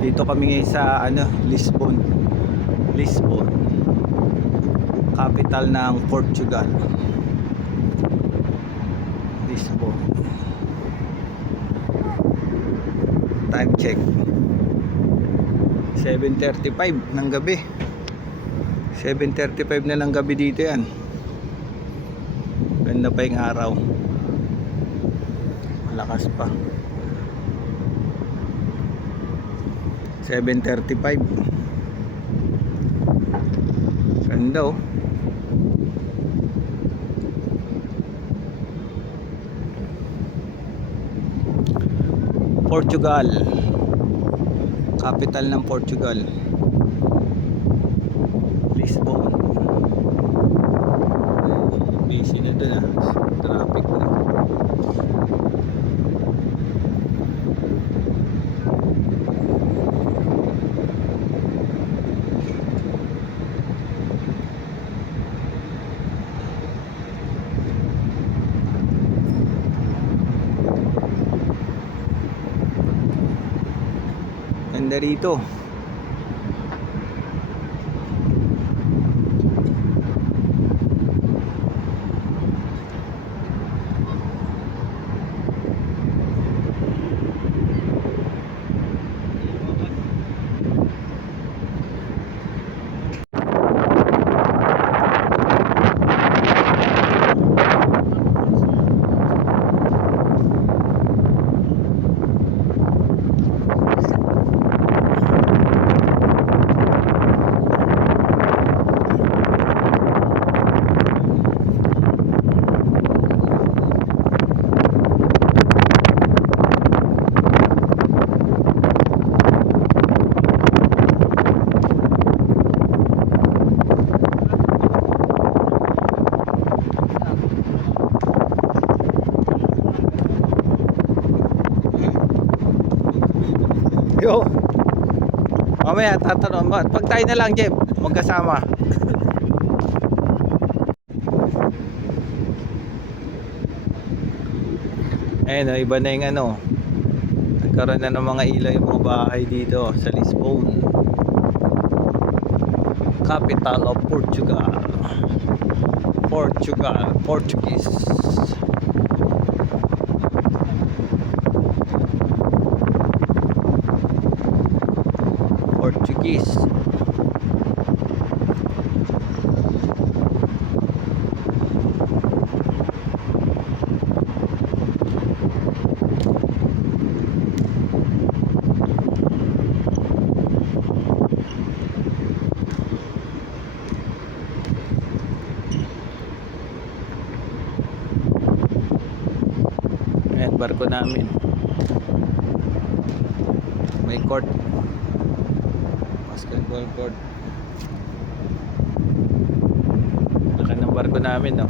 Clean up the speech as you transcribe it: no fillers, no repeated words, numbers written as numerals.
Dito kami ngayon sa Lisbon. Lisbon, capital ng Portugal. Lisbon. Time check 7:35 ng gabi. 7:35 na ng gabi dito yan. Ganda pa yung araw. Malakas pa. 7:35. Ganda oh. Portugal, capital ng Portugal, Lisbon. Busy na dun traffic na. Ganda rito. Yo, mamaya tatanong mo. Pag tayo na lang, Jeff, magkasama. Ayun, iba na yung nagkaroon na ng mga ilaw yung mga bahay dito sa Lisbon, capital of Portugal. Portugal, Portuguese. Portuguese. Ayan, barko namin. May court. Basketball court. Laki ng barko namin, no?